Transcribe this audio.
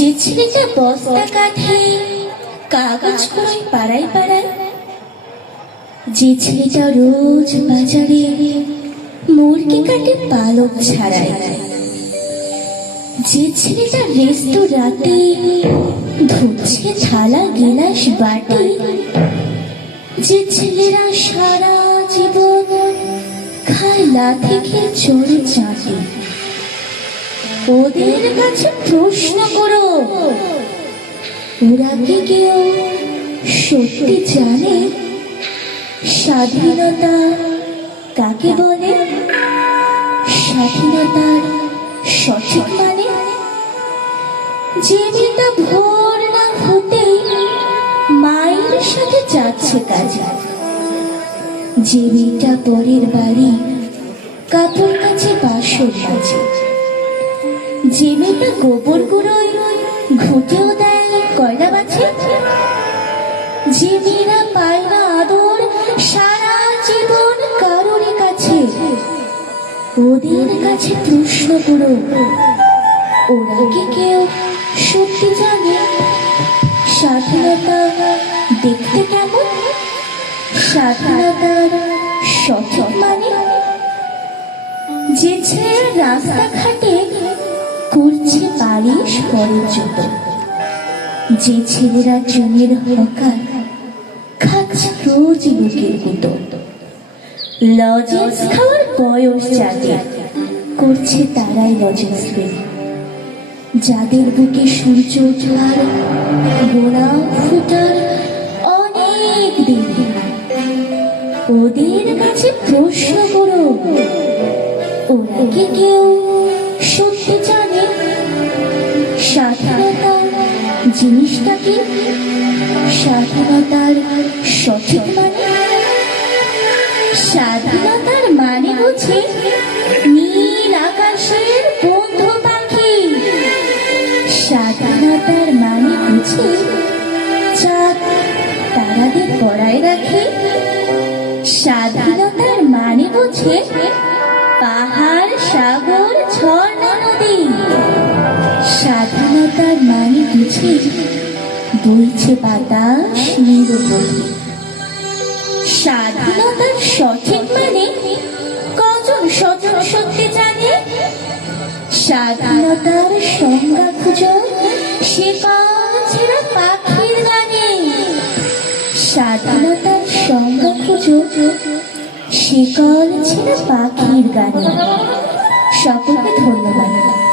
যে ছেলেটা বস্তা কাঁধে কাগজ কুড়ায় পাড়ায় পাড়ায়। যে ছেলেটা রোজ বাজারে মুরগি কাটে পালক ছাড়ায়। যে ছেলেটা রেস্তোরাঁতে ধুচ্ছে থালা গিলাস বাটি। যে ছেলেরা সারা জীবন খায় লাথি খেয়ে চড়ে চাটে ওদের কাছে প্রশ্ন করো। ওরা কি কেউ সত্যি জানে? স্বাধীনতা কাকে বলে? স্বাধীনতার সঠিক মানে? যে ভোর না হতে মায়ের সাথে যাচ্ছে কাজে। যে মেয়েটা পরের বাড়ি কাপড় কাছে বাসর কাছে যে মেয়েটা গোবর গুঁড়োয় ঘুটেও দেয় কয়লা বাছে যে মেয়েরা পায় না আদর, সারা জীবন কারোর কাছে। ওদের কাছে প্রশ্ন করো, ওরা কেউ সত্যি জানে? স্বাধীনতা দেখতে কেমন? স্বাধীনতার সঠিক মানে? যে ছেলে রাস্তাঘাটে করছে পালিশ পর্যন্ত যে ছেলেরা ট্রেনের হকার, খাচ্ছে রোজ লোকের মতো লজেন্স খাওয়ার বয়স যাদের, করছে তারাই লজেন্স যাদের বুকে সূর্য ওঠার গোড়া ফুটার অনেক দিন। ওদের কাছে প্রশ্ন করো, ওরা কেউ জিনিসটা কি স্বাধীনতার সঠিক মানে স্বাধীনতার মানে হচ্ছে নীল আকাশের বন্ধু পাখি। স্বাধীনতার মানে হচ্ছে চাঁদ তারাদের পড়ায় রাখে। স্বাধীনতার মানে বুঝে পাহাড়, সাগর, ঝর্ণা, নদী। স্বাধীনতার মানে বুঝে বইছে বাতাস স্বাধীনতার সঠিক মানে কজন স্বজন সত্যি জানে? স্বাধীনতার সংজ্ঞা খুঁজো, সে ছেড়া পাখির গানে স্বাধীনতার সংজ্ঞা খুঁজো শিকল ছেড়া পাখির গানে। সকলকে ধন্যবাদ।